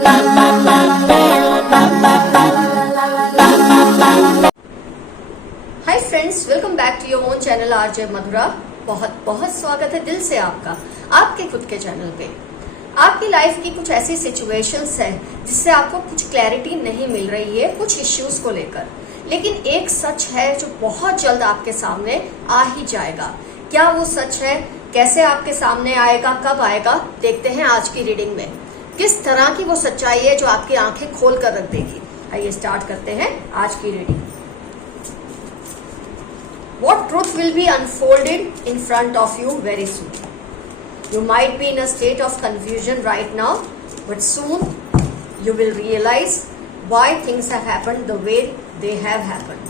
Hi friends, welcome back to your own channel RJ Madhura. बहुत बहुत स्वागत है दिल से आपका आपके खुद के चैनल पे। आपकी लाइफ की कुछ ऐसी सिचुएशंस है जिससे आपको कुछ क्लैरिटी नहीं मिल रही है कुछ इश्यूज को लेकर, लेकिन एक सच है जो बहुत जल्द आपके सामने आ ही जाएगा। क्या वो सच है, कैसे आपके सामने आएगा, कब आएगा, देखते हैं आज की रीडिंग में। किस तरह की वो सच्चाई है जो आपकी आंखें खोल कर रख देगी। आइए स्टार्ट करते हैं आज की reading. What truth will be unfolded in front of you very soon? You might be in a state of confusion right now, but soon you will realize why things have happened the way they have happened.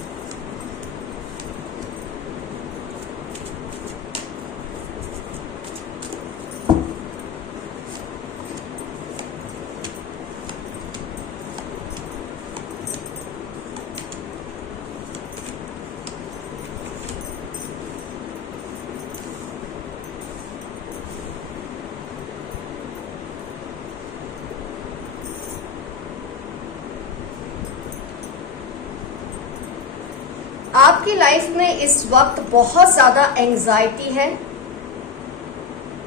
आपकी life में इस वक्त बहुत ज्यादा anxiety है।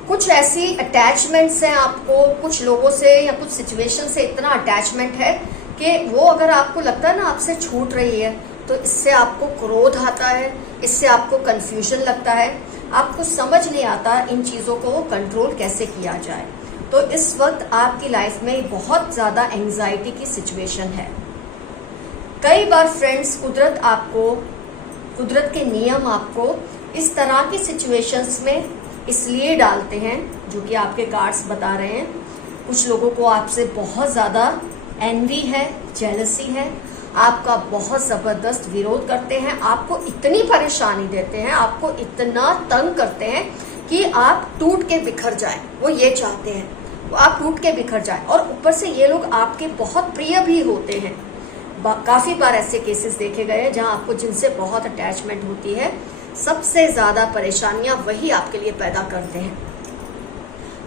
कुछ ऐसी attachments हैं आपको, कुछ लोगों से या कुछ सिचुएशन से इतना अटैचमेंट है कि वो अगर आपको लगता है ना आपसे छूट रही है तो इससे आपको क्रोध आता है, इससे आपको कंफ्यूजन लगता है, आपको समझ नहीं आता इन चीजों को कंट्रोल कैसे किया जाए। तो इस वक्त आपकी लाइफ में बहुत ज्यादा एंजाइटी की सिचुएशन है। कई बार फ्रेंड्स कुदरत के नियम आपको इस तरह की सिचुएशंस में इसलिए डालते हैं, जो कि आपके कार्ड्स बता रहे हैं। कुछ लोगों को आपसे बहुत ज्यादा एनवी है, जेलसी है, आपका बहुत जबरदस्त विरोध करते हैं, आपको इतनी परेशानी देते हैं, आपको इतना तंग करते हैं कि आप टूट के बिखर जाएं। वो ये चाहते हैं, वो आप टूट के बिखर जाएं। और ऊपर से ये लोग आपके बहुत प्रिय भी होते हैं। काफी बार ऐसे केसेस देखे गए हैं जहां आपको जिनसे बहुत अटैचमेंट होती है, सबसे ज्यादा परेशानियां वही आपके लिए पैदा करते हैं।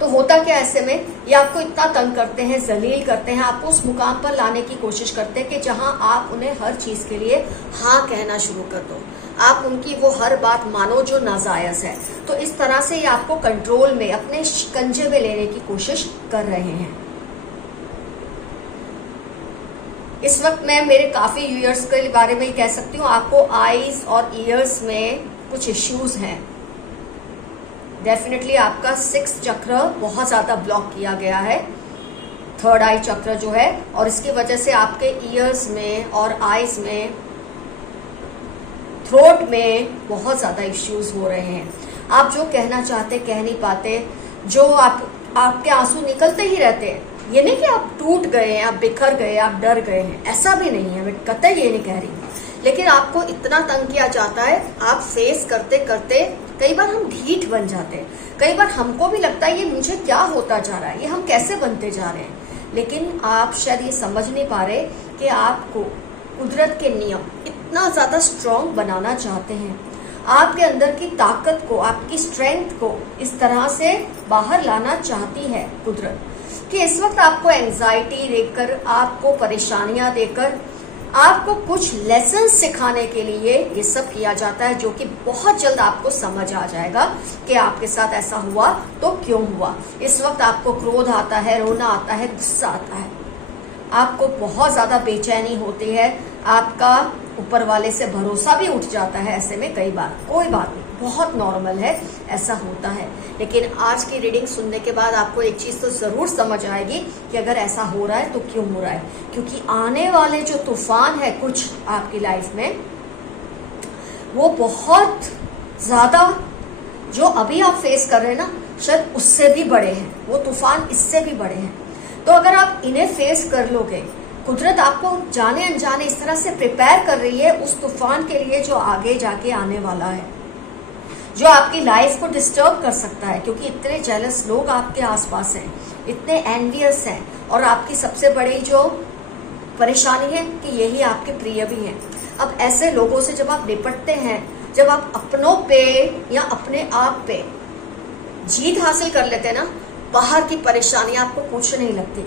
तो होता क्या ऐसे में, ये आपको इतना तंग करते हैं, जलील करते हैं, आपको उस मुकाम पर लाने की कोशिश करते हैं कि जहां आप उन्हें हर चीज के लिए हाँ कहना शुरू कर दो, आप उनकी वो हर बात मानो जो नाजायज है। तो इस तरह से ये आपको कंट्रोल में, अपने शिकंजे में लेने की कोशिश कर रहे हैं। इस वक्त मैं मेरे काफी ईयर्स के बारे में ही कह सकती हूँ, आपको आईज और ईयर्स में कुछ इश्यूज हैं। डेफिनेटली आपका 6th चक्र बहुत ज्यादा ब्लॉक किया गया है, 3rd आई चक्र जो है, और इसकी वजह से आपके ईयर्स में और आईज में, थ्रोट में बहुत ज्यादा इश्यूज हो रहे हैं। आप जो कहना चाहते कह नहीं पाते, जो आपके आंसू निकलते ही रहते हैं। ये नहीं कि आप टूट गए हैं, आप बिखर गए, आप डर गए हैं, ऐसा भी नहीं है, मैं कतई ये नहीं कह रही। लेकिन आपको इतना तंग किया जाता है, आप फेस करते करते कई बार हम ढीठ बन जाते हैं। कई बार हमको भी लगता है ये मुझे क्या होता जा रहा है, ये हम कैसे बनते जा रहे हैं। लेकिन आप शायद ये समझ नहीं पा रहे कि आपको कुदरत के नियम इतना ज्यादा स्ट्रांग बनाना चाहते हैं। आपके अंदर की ताकत को, आपकी स्ट्रेंथ को इस तरह से बाहर लाना चाहती है कुदरत, कि इस वक्त आपको एंजाइटी देकर, आपको परेशानियां देकर, आपको कुछ लेसन सिखाने के लिए ये सब किया जाता है, जो कि बहुत जल्द आपको समझ आ जाएगा कि आपके साथ ऐसा हुआ तो क्यों हुआ। इस वक्त आपको क्रोध आता है, रोना आता है, गुस्सा आता है, आपको बहुत ज्यादा बेचैनी होती है, आपका ऊपर वाले से भरोसा भी उठ जाता है ऐसे में कई बार। कोई बात नहीं, बहुत नॉर्मल है, ऐसा होता है। लेकिन आज की रीडिंग सुनने के बाद आपको एक चीज तो जरूर समझ आएगी कि अगर ऐसा हो रहा है तो क्यों हो रहा है। क्योंकि आने वाले जो तूफान है कुछ आपकी लाइफ में, वो बहुत ज्यादा, जो अभी आप फेस कर रहे हैं ना, शायद उससे भी बड़े हैं, वो तूफान इससे भी बड़े हैं। तो अगर आप इन्हें फेस कर लोगे, कुदरत आपको जाने अनजाने इस तरह से प्रिपेयर कर रही है उस तूफान के लिए जो आगे जाके आने वाला है, जो आपकी लाइफ को डिस्टर्ब कर सकता है। क्योंकि इतने जेलस लोग आपके आसपास हैं, इतने एनवियस हैं, और आपकी सबसे बड़ी जो परेशानी है कि यही आपके प्रिय भी हैं। अब ऐसे लोगों से जब आप निपटते हैं, जब आप अपनों पे या अपने आप पे जीत हासिल कर लेते हैं ना, बाहर की परेशानी आपको कुछ नहीं लगती।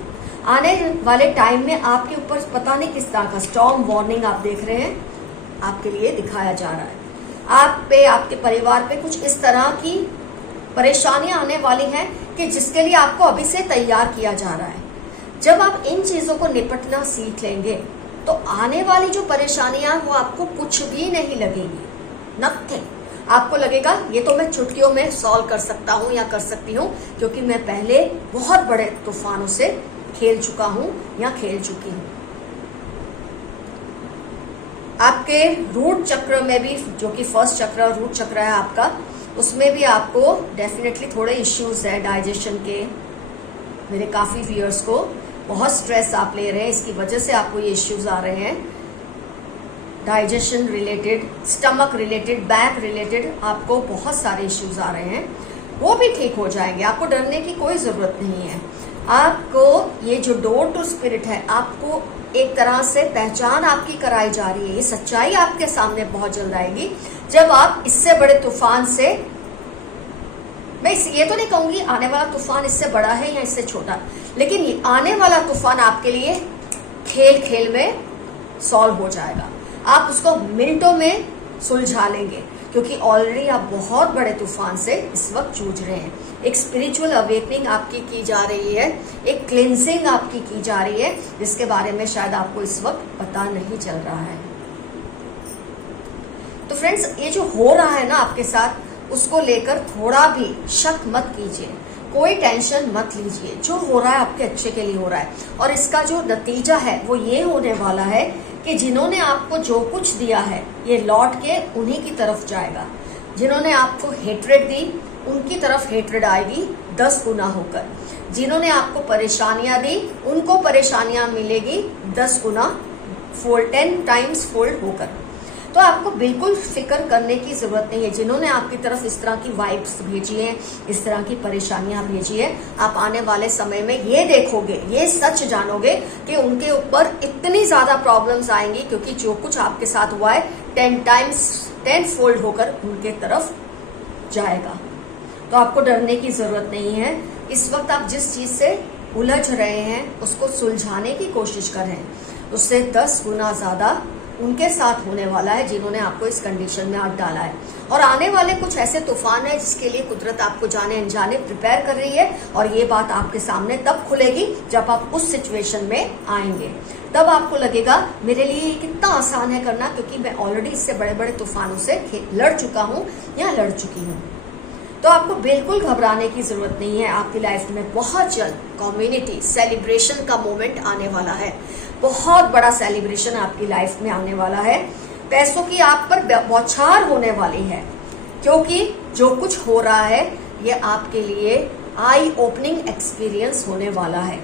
आने वाले टाइम में आपके ऊपर पता नहीं किस तरह का स्टॉर्म वार्निंग आप देख रहे हैं, आपके लिए दिखाया जा रहा है। आप पे, आपके परिवार पे कुछ इस तरह की परेशानियां आने वाली हैं कि जिसके लिए आपको अभी से तैयार किया जा रहा है। जब आप इन चीजों को निपटना सीख लेंगे तो आने वाली जो परेशानियां वो आपको कुछ भी नहीं लगेंगी, नथिंग। आपको लगेगा ये तो मैं चुटकियों में सॉल्व कर सकता हूं या कर सकती हूं, क्योंकि मैं पहले बहुत बड़े तूफानों से खेल चुका हूं या खेल चुकी हूं। आपके रूट चक्र में भी, जो कि फर्स्ट चक्र रूट चक्र है आपका, उसमें भी आपको डेफिनेटली थोड़े इश्यूज है डाइजेशन के। मेरे काफी व्यूअर्स को बहुत स्ट्रेस आप ले रहे हैं, इसकी वजह से आपको ये इश्यूज आ रहे हैं। Digestion related, stomach related, back related आपको बहुत सारे इश्यूज आ रहे हैं, वो भी ठीक हो जाएंगे। आपको डरने की कोई जरूरत नहीं है। आपको ये जो डोर टू स्पिरिट है, आपको एक तरह से पहचान आपकी कराई जा रही है। ये सच्चाई आपके सामने बहुत जल्द आएगी जब आप इससे बड़े तूफान से, मैं ये तो नहीं कहूंगी आने वाला तूफान इससे बड़ा है या इससे छोटा, लेकिन ये आने वाला तूफान आपके लिए खेल खेल में सॉल्व हो जाएगा। आप उसको मिनटों में सुलझा लेंगे, क्योंकि ऑलरेडी आप बहुत बड़े तूफान से इस वक्त जूझ रहे हैं। एक स्पिरिचुअल अवेकनिंग आपकी की जा रही है, एक क्लिंजिंग आपकी की जा रही है, जिसके बारे में शायद आपको इस वक्त पता नहीं चल रहा है। तो फ्रेंड्स, ये जो हो रहा है ना आपके साथ, उसको लेकर थोड़ा भी शक मत कीजिए, कोई टेंशन मत लीजिए। जो हो रहा है आपके अच्छे के लिए हो रहा है, और इसका जो नतीजा है वो ये होने वाला है कि जिन्होंने आपको जो कुछ दिया है ये लौट के उन्हीं की तरफ जाएगा। जिन्होंने आपको हेट्रेड दी उनकी तरफ हेट्रेड आएगी 10 गुना होकर। जिन्होंने आपको परेशानियां दी उनको परेशानियां मिलेगी 10 गुना, 10 टाइम्स फोल्ड होकर। तो आपको बिल्कुल फिक्र करने की जरूरत नहीं है। जिन्होंने आपकी तरफ इस तरह की वाइब्स भेजी हैं, इस तरह की परेशानियां भेजी है, आप आने वाले समय में ये देखोगे, ये सच जानोगे कि उनके ऊपर इतनी ज्यादा प्रॉब्लम्स आएंगी, क्योंकि जो कुछ आपके साथ हुआ है 10 फोल्ड होकर उनके तरफ जाएगा। तो आपको डरने की जरूरत नहीं है। इस वक्त आप जिस चीज से उलझ रहे हैं उसको सुलझाने की कोशिश कर रहे हैं, उससे 10 गुना ज्यादा उनके साथ होने वाला है जिन्होंने आपको इस कंडीशन में आप डाला है। और आने वाले कुछ ऐसे तूफान है जिसके लिए कुदरत आपको जाने अनजाने प्रिपेयर कर रही है, और ये बात आपके सामने तब खुलेगी जब आप उस सिचुएशन में आएंगे। तब आपको लगेगा मेरे लिए ये कितना आसान है करना, क्योंकि मैं ऑलरेडी इससे बड़े बड़े तूफानों से लड़ चुका हूँ या लड़ चुकी हूँ। तो आपको बिल्कुल घबराने की जरूरत नहीं है। आपकी लाइफ में बहुत जल्द कम्युनिटी सेलिब्रेशन का मोमेंट आने वाला है। बहुत बड़ा सेलिब्रेशन आपकी लाइफ में आने वाला है। पैसों की आप पर बौछार होने वाली है, क्योंकि जो कुछ हो रहा है ये आपके लिए आई ओपनिंग एक्सपीरियंस होने वाला है।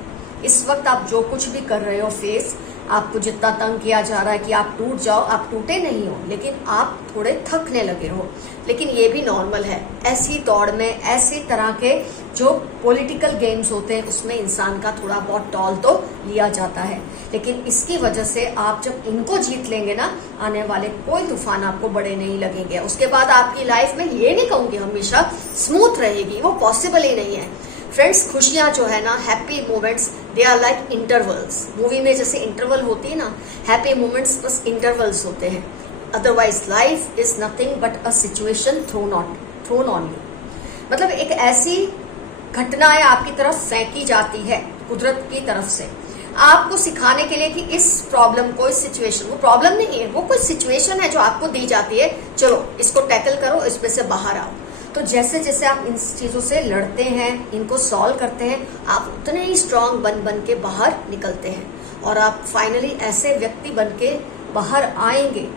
इस वक्त आप जो कुछ भी कर रहे हो फेस, आपको जितना तंग किया जा रहा है कि आप टूट जाओ, आप टूटे नहीं हो, लेकिन आप थोड़े थकने लगे हो, लेकिन ये भी नॉर्मल है। ऐसी दौड़ में, ऐसी तरह के जो पॉलिटिकल गेम्स होते हैं उसमें इंसान का थोड़ा बहुत टॉल तो लिया जाता है, लेकिन इसकी वजह से आप जब इनको जीत लेंगे ना, आने वाले कोई तूफान आपको बड़े नहीं लगेंगे। उसके बाद आपकी लाइफ में, ये नहीं कहूंगी हमेशा स्मूथ रहेगी, वो पॉसिबल ही नहीं है। फ्रेंड्स, खुशियां जो है ना, happy moments, they are like intervals. Movie में जैसे इंटरवल होती है ना, हैप्पी मोमेंट्स बस इंटरवल्स होते हैं। Otherwise life is nothing but a situation thrown on you. मतलब एक ऐसी घटनाएं आपकी तरफ फेंकी जाती है कुदरत की तरफ से, आपको सिखाने के लिए कि इस प्रॉब्लम को, इस सिचुएशन, वो प्रॉब्लम नहीं है, वो कोई सिचुएशन है जो आपको दी जाती है, चलो इसको टैकल करो, इसमें से बाहर आओ। तो जैसे जैसे आप इन चीजों से लड़ते हैं, इनको सॉल्व करते हैं, आप उतने ही स्ट्रांग बन के बाहर निकलते हैं, और आप फाइनली ऐसे व्यक्ति बन के बाहर आएंगे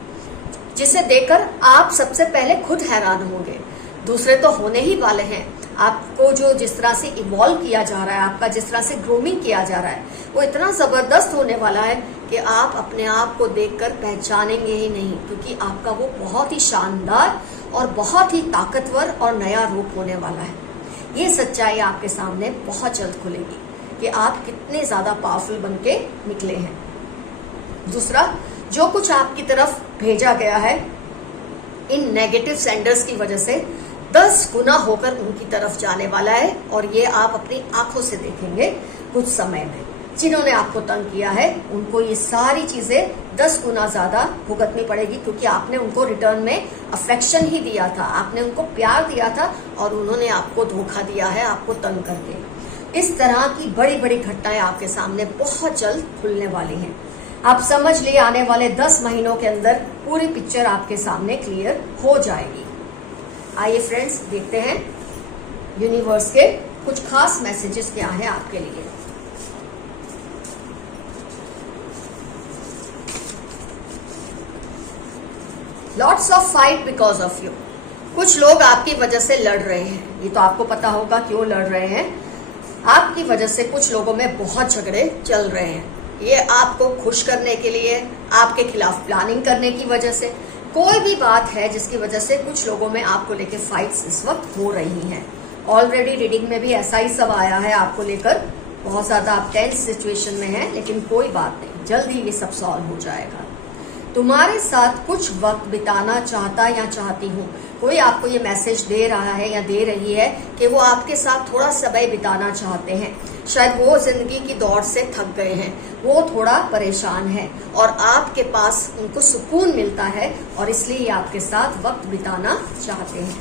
जिसे देखकर आप सबसे पहले खुद हैरान होंगे। दूसरे तो होने ही वाले हैं। आपको जो जिस तरह से इवॉल्व किया जा रहा है, आपका जिस तरह से ग्रूमिंग किया जा रहा है, वो इतना जबरदस्त होने वाला है कि आप अपने आप को देखकर पहचानेंगे ही नहीं, क्योंकि आपका वो बहुत ही शानदार और बहुत ही ताकतवर और नया रूप होने वाला है। ये सच्चाई आपके सामने बहुत जल्द खुलेगी कि आप कितने ज्यादा पावरफुल बन के निकले हैं। दूसरा, जो कुछ आपकी तरफ भेजा गया है इन नेगेटिव सेंडर्स की वजह से 10 गुना होकर उनकी तरफ जाने वाला है, और ये आप अपनी आंखों से देखेंगे कुछ समय में। जिन्होंने आपको तंग किया है उनको ये सारी चीजें 10 गुना ज्यादा भुगतनी पड़ेगी, क्योंकि आपने उनको रिटर्न में अफेक्शन ही दिया था, आपने उनको प्यार दिया था और उन्होंने आपको धोखा दिया है आपको तंग करके। इस तरह की बड़ी बड़ी घटनाएं आपके सामने बहुत जल्द खुलने वाली हैं। आप समझ लिए आने वाले 10 महीनों के अंदर पूरी पिक्चर आपके सामने क्लियर हो जाएगी। आइए फ्रेंड्स, देखते हैं यूनिवर्स के कुछ खास मैसेजेस क्या है आपके लिए। Lots of fight because of you. कुछ लोग आपकी वजह से लड़ रहे हैं, ये तो आपको पता होगा क्यों लड़ रहे हैं। आपकी वजह से कुछ लोगों में बहुत झगड़े चल रहे हैं। ये आपको खुश करने के लिए, आपके खिलाफ प्लानिंग करने की वजह से, कोई भी बात है जिसकी वजह से कुछ लोगों में आपको लेकर फाइट्स इस वक्त हो रही हैं। ऑलरेडी रीडिंग में भी ऐसा ही सब आया है आपको लेकर, बहुत ज्यादा आप टेंस सिचुएशन में हैं, लेकिन कोई बात नहीं, जल्द ही ये सब सॉल्व हो जाएगा। तुम्हारे साथ कुछ वक्त बिताना चाहता या चाहती हूँ। कोई आपको ये मैसेज दे रहा है या दे रही है कि वो आपके साथ थोड़ा समय बिताना चाहते हैं। शायद वो जिंदगी की दौड़ से थक गए हैं, वो थोड़ा परेशान है और आपके पास उनको सुकून मिलता है और इसलिए ये आपके साथ वक्त बिताना चाहते हैं।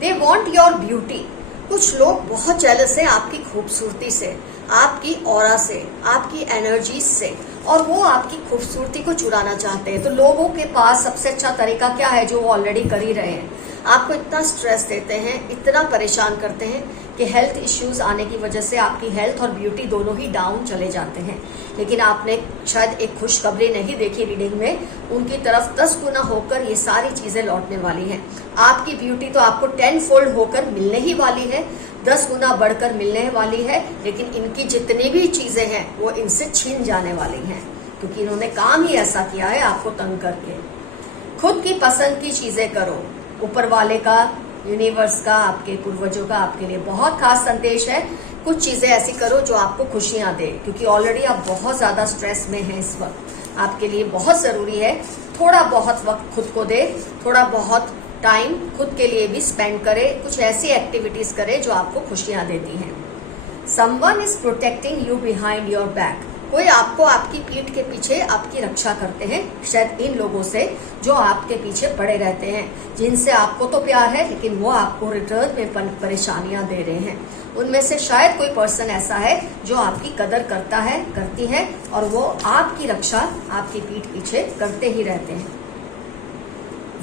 They want your beauty. कुछ लोग बहुत जेलस हैं आपकी खूबसूरती से, आपकी ऑरा से, आपकी एनर्जी से, और वो आपकी खूबसूरती को चुराना चाहते हैं। तो लोगों के पास सबसे अच्छा तरीका क्या है, जो वो ऑलरेडी कर ही रहे हैं। आपको इतना स्ट्रेस देते हैं, इतना परेशान करते हैं कि हेल्थ इश्यूज आने की वजह से आपकी हेल्थ और ब्यूटी दोनों ही डाउन चले जाते हैं। लेकिन आपने शायद एक खुशखबरी नहीं देखी रीडिंग में, उनकी तरफ 10 गुना होकर ये सारी चीजें लौटने वाली हैं। आपकी ब्यूटी तो आपको 10 फोल्ड होकर मिलने ही वाली है, 10 गुना बढ़कर मिलने वाली है, लेकिन इनकी जितनी भी चीजें हैं वो इनसे छीन जाने वाली हैं, क्योंकि इन्होंने काम ही ऐसा किया है आपको तंग करके। खुद की पसंद की चीजें करो। ऊपर वाले का, यूनिवर्स का, आपके पूर्वजों का आपके लिए बहुत खास संदेश है। कुछ चीजें ऐसी करो जो आपको खुशियां दे, क्योंकि ऑलरेडी आप बहुत ज्यादा स्ट्रेस में हैं इस वक्त। आपके लिए बहुत जरूरी है थोड़ा बहुत वक्त खुद को दे, थोड़ा बहुत टाइम खुद के लिए भी स्पेंड करे, कुछ ऐसी एक्टिविटीज करे जो आपको खुशियां देती हैं। Someone is protecting you behind your back. कोई आपको आपकी पीठ के पीछे आपकी रक्षा करते हैं, शायद इन लोगों से जो आपके पीछे पड़े रहते हैं, जिनसे आपको तो प्यार है लेकिन वो आपको रिटर्न में परेशानियां दे रहे हैं। उनमें से शायद कोई पर्सन ऐसा है जो आपकी कदर करता है, करती है, और वो आपकी रक्षा आपकी पीठ पीछे करते ही रहते हैं।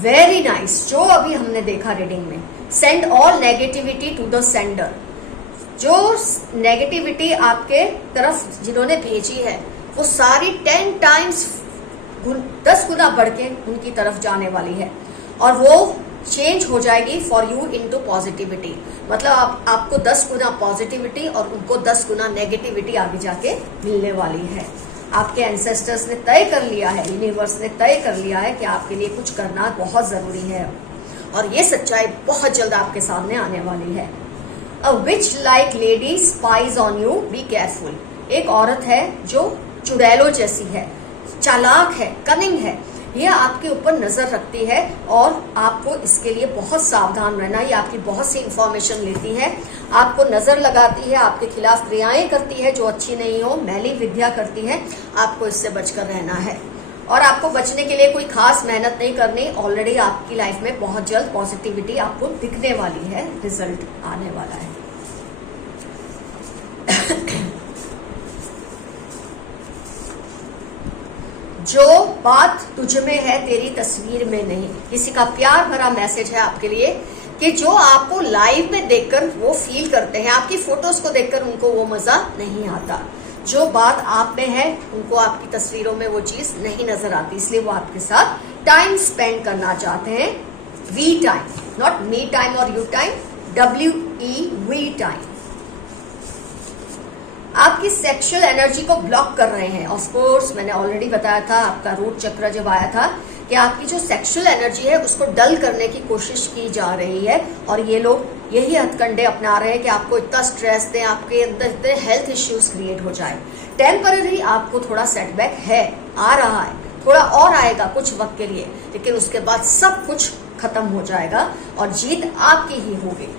Very nice. जो अभी हमने देखा रीडिंग में, send all negativity to the sender. जो नेगेटिविटी आपके तरफ जिन्होंने भेजी है वो सारी 10 टाइम्स 10 गुना बढ़ के उनकी तरफ जाने वाली है, और वो चेंज हो जाएगी फॉर यू इनटू पॉजिटिविटी। मतलब आपको 10 गुना पॉजिटिविटी और उनको 10 गुना नेगेटिविटी आगे जाके मिलने वाली है। आपके एंसेस्टर्स ने तय कर लिया है, यूनिवर्स ने तय कर लिया है कि आपके लिए कुछ करना बहुत जरूरी है, और ये सच्चाई बहुत जल्द आपके सामने आने वाली है। A witch like lady spies on you, be careful। एक औरत है जो चुड़ैलों जैसी है, चालाक है, कनिंग है, ये आपके ऊपर नजर रखती है और आपको इसके लिए बहुत सावधान रहना। ये आपकी बहुत सी इंफॉर्मेशन लेती है, आपको नजर लगाती है, आपके खिलाफ क्रियाएं करती है जो अच्छी नहीं हो, मैली विद्या करती है। आपको इससे बचकर रहना है, और आपको बचने के लिए कोई खास मेहनत नहीं करनी। ऑलरेडी आपकी लाइफ में बहुत जल्द पॉजिटिविटी आपको दिखने वाली है, रिजल्ट आने वाला है। जो बात तुझ में है तेरी तस्वीर में नहीं। किसी का प्यार भरा मैसेज है आपके लिए कि जो आपको लाइव में देखकर वो फील करते हैं, आपकी फोटोज को देखकर उनको वो मजा नहीं आता। जो बात आप में है उनको आपकी तस्वीरों में वो चीज नहीं नजर आती, इसलिए वो आपके साथ टाइम स्पेंड करना चाहते हैं। We time, not me time और यू टाइम, WEV टाइम। आपकी सेक्सुअल एनर्जी को ब्लॉक कर रहे हैं। ऑफ कोर्स मैंने ऑलरेडी बताया था, आपका रूट चक्र जब आया था, कि आपकी जो सेक्सुअल एनर्जी है उसको डल करने की कोशिश की जा रही है, और ये लोग यही हथकंडे अपना रहे हैं कि आपको इतना स्ट्रेस दें, आपके अंदर इतने हेल्थ इश्यूज क्रिएट हो जाए। टेम्पररी आपको थोड़ा सेटबैक है, आ रहा है, थोड़ा और आएगा कुछ वक्त के लिए, लेकिन उसके बाद सब कुछ खत्म हो जाएगा और जीत आपकी ही होगी।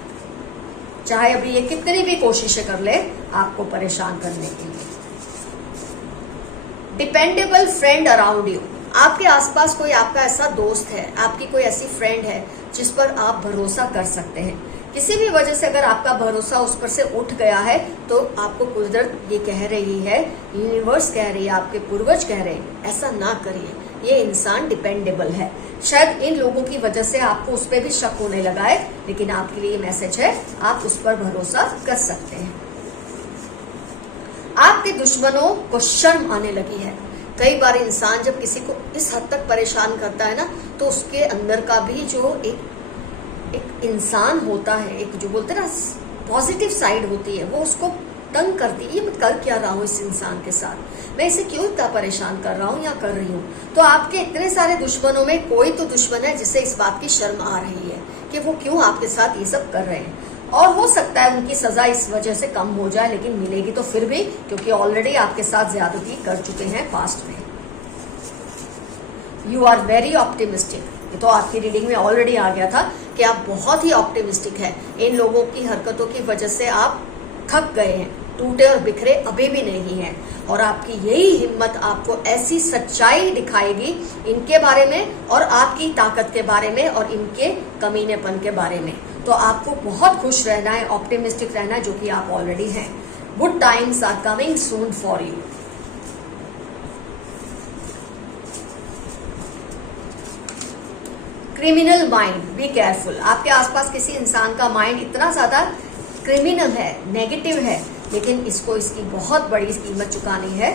चाहे अभी ये कितनी भी कोशिशें कर ले आपको परेशान करने के लिए। डिपेंडेबल फ्रेंड अराउंड यू, आपके आसपास कोई आपका ऐसा दोस्त है, आपकी कोई ऐसी फ्रेंड है जिस पर आप भरोसा कर सकते हैं। किसी भी वजह से अगर आपका भरोसा उस पर से उठ गया है तो आपको कुदरत ये कह रही है, यूनिवर्स कह रही है, आपके पूर्वज कह रहे हैं, ऐसा ना करिए, ये इंसान डिपेंडेबल है। शायद इन लोगों की वजह से आपको उस पर भी शक होने लगा है, लेकिन आपके लिए मैसेज है, आप उस पर भरोसा कर सकते हैं। आपके दुश्मनों को शर्म आने लगी है। कई बार इंसान जब किसी को इस हद तक परेशान करता है ना, तो उसके अंदर का भी जो एक इंसान होता है, एक जो बोलते हैं ना पॉजिटिव साइड होती है, वो उसको तंग करती है। ये मैं कर क्या रहा हूँ इस इंसान के साथ, मैं इसे क्यों इतना परेशान कर रहा हूँ या कर रही हूँ। तो आपके इतने सारे दुश्मनों में कोई तो दुश्मन है जिसे इस बात की शर्म आ रही है कि वो क्यों आपके साथ ये सब कर रहे हैं। और हो सकता है उनकी सजा इस वजह से कम हो जाए, लेकिन मिलेगी तो फिर भी, क्योंकि ऑलरेडी आपके साथ ज्यादती कर चुके हैं पास्ट में। यू आर वेरी ऑप्टिमिस्टिक, ये तो आपकी रीडिंग में ऑलरेडी आ गया था कि आप बहुत ही ऑप्टिमिस्टिक हैं। इन लोगों की हरकतों की वजह से आप थक गए हैं, टूटे और बिखरे अभी भी नहीं हैं, और आपकी यही हिम्मत आपको ऐसी सच्चाई दिखाएगी इनके बारे में और आपकी ताकत के बारे में और इनके कमीनेपन के बारे में। तो आपको बहुत खुश रहना है, ऑप्टिमिस्टिक रहना है, जो कि आप ऑलरेडी हैं। Good times are coming soon for you. Criminal mind, be careful. आपके आसपास किसी इंसान का माइंड इतना ज्यादा क्रिमिनल है, नेगेटिव है, लेकिन इसको इसकी बहुत बड़ी कीमत चुकानी है,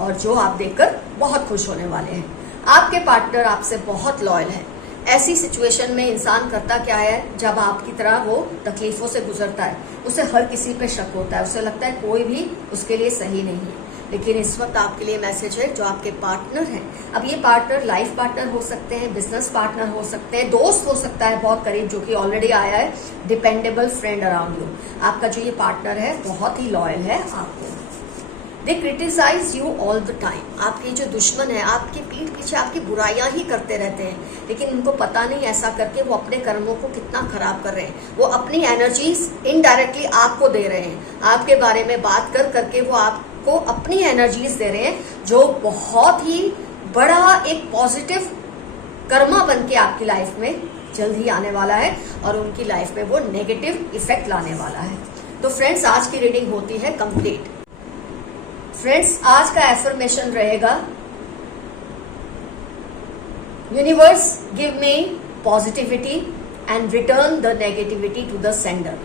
और जो आप देखकर बहुत खुश होने वाले हैं। आपके पार्टनर आपसे बहुत लॉयल है। ऐसी सिचुएशन में इंसान करता क्या है, जब आपकी तरह वो तकलीफों से गुजरता है, उसे हर किसी पे शक होता है, उसे लगता है कोई भी उसके लिए सही नहीं है। लेकिन इस वक्त आपके लिए मैसेज है, जो आपके पार्टनर हैं, अब ये पार्टनर लाइफ पार्टनर हो सकते हैं, बिजनेस पार्टनर हो सकते हैं, दोस्त हो सकता है बहुत करीब, जो कि ऑलरेडी आया है, डिपेंडेबल फ्रेंड अराउंड यू। आपका जो ये पार्टनर है बहुत ही लॉयल है आपको। They criticize you all the time. आपके जो दुश्मन है आपकी पीठ पीछे आपकी बुराइयां ही करते रहते हैं, लेकिन इनको पता नहीं ऐसा करके वो अपने कर्मों को कितना खराब कर रहे हैं। वो अपनी एनर्जीज इनडायरेक्टली आपको दे रहे हैं, आपके बारे में बात कर करके वो आपको अपनी एनर्जीज दे रहे हैं, जो बहुत ही बड़ा एक पॉजिटिव कर्मा बन के आपकी लाइफ में जल्द ही आने वाला है, और उनकी लाइफ में वो नेगेटिव इफेक्ट लाने वाला है। तो फ्रेंड्स, आज की रीडिंग होती है कंप्लीट। फ्रेंड्स, आज का एफर्मेशन रहेगा, universe give me positivity and return the negativity to the sender.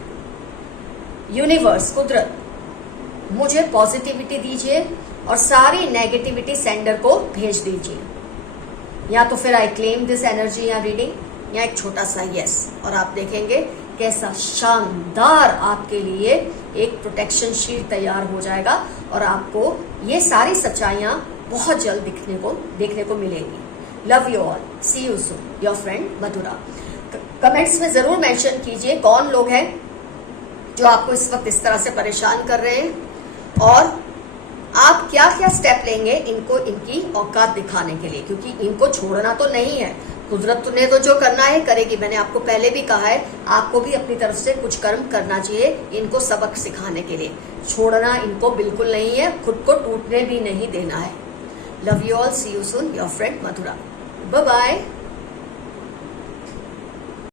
Universe, कुदरत, मुझे पॉजिटिविटी दीजिए और सारी नेगेटिविटी सेंडर को भेज दीजिए। या तो फिर आई क्लेम दिस एनर्जी या रीडिंग, या एक छोटा सा यस, और आप देखेंगे कैसा शानदार आपके लिए एक प्रोटेक्शन शील्ड तैयार हो जाएगा, और आपको ये सारी सच्चाइयां बहुत जल्द देखने को मिलेंगी। Love you all, see you soon, your friend Madhura. Comments में जरूर मेंशन कीजिए कौन लोग हैं जो आपको इस वक्त इस तरह से परेशान कर रहे हैं, और आप क्या क्या स्टेप लेंगे इनको इनकी औकात दिखाने के लिए, क्योंकि इनको छोड़ना तो नहीं है। कुदरत ने तो जो करना है करेगी। मैंने आपको पहले भी कहा है, आपको भी अपनी तरफ से कुछ कर्म करना चाहिए इनको सबक सिखाने के लिए। छोड़ना इनको बिल्कुल नहीं है, खुद को टूटने भी नहीं देना है। Love you all, see you soon, your friend Madhura. Bye bye.